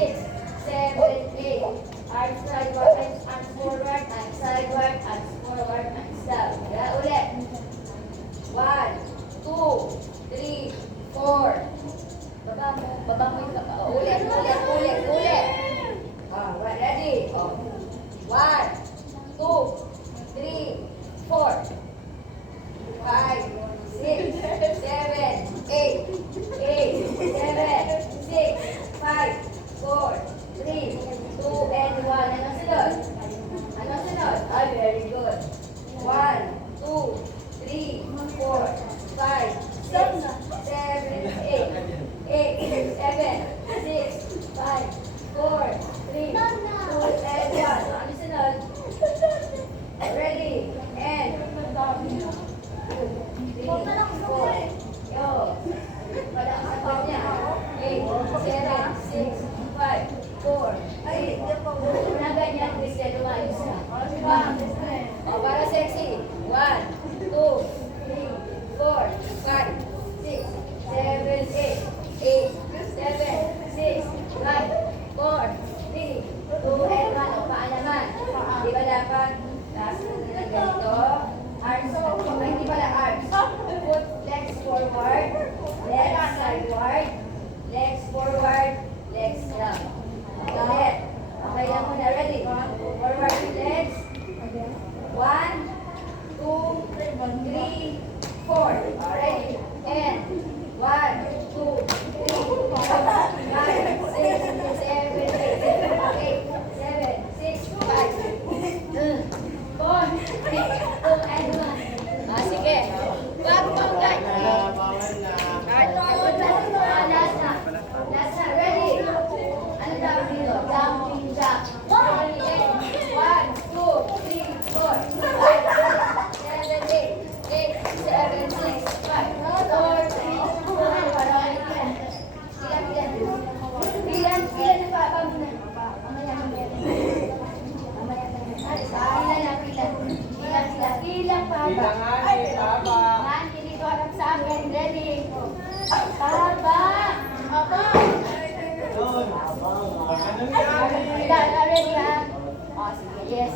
6, 7, 8. Arms sideward, arms forward, arms sideward, arms forward, arms down. Kaya ulit. 1, 2, 3, 4. Baba mo yung baba. Ulit. Ready? 1, 2, 3, 4, 5, 6, 7, 8, 7, 6, 5, 4, 3, 2, and 1. Ano sunod? Ay, very good. 1, 2, 3, 4, 5, 6, 7, 8, 7, 6, 5, 4, 3, 2, and 1. Ano sunod? Ready? And 3, 4. Yo. Padang sa pao niya. 8, 7, 6, 5, 4, 3. Na ganyan, Christian, lumayos na. O, para sexy. 1, 2, 3, 4, 5, 6, 7, 8, 7, 6, 5, 4, 3, 2, and 1. O, paa naman. Di ba dapat taas mo na ganito? Arms, hindi pala arms. Put legs forward, legs sideward, legs forward, legs down. Ulit. Okay lang muna. Ready? Forward yung legs. 1, 2, 3, 4. Ready? And 1, 2, 3, 4, 5, 6, 7, 8. Sige. Last na. Ready? Ano tawag dito? Jumping jack. 1, 2, 3, 4, 5, 6, 7, 8, 7, 6, 5, 4, 3, 2, 1. Bilang na pa muna. Bilang pa. Hindi ko alam sa akin. Ready? Papa! Ready ha? Sige, yes.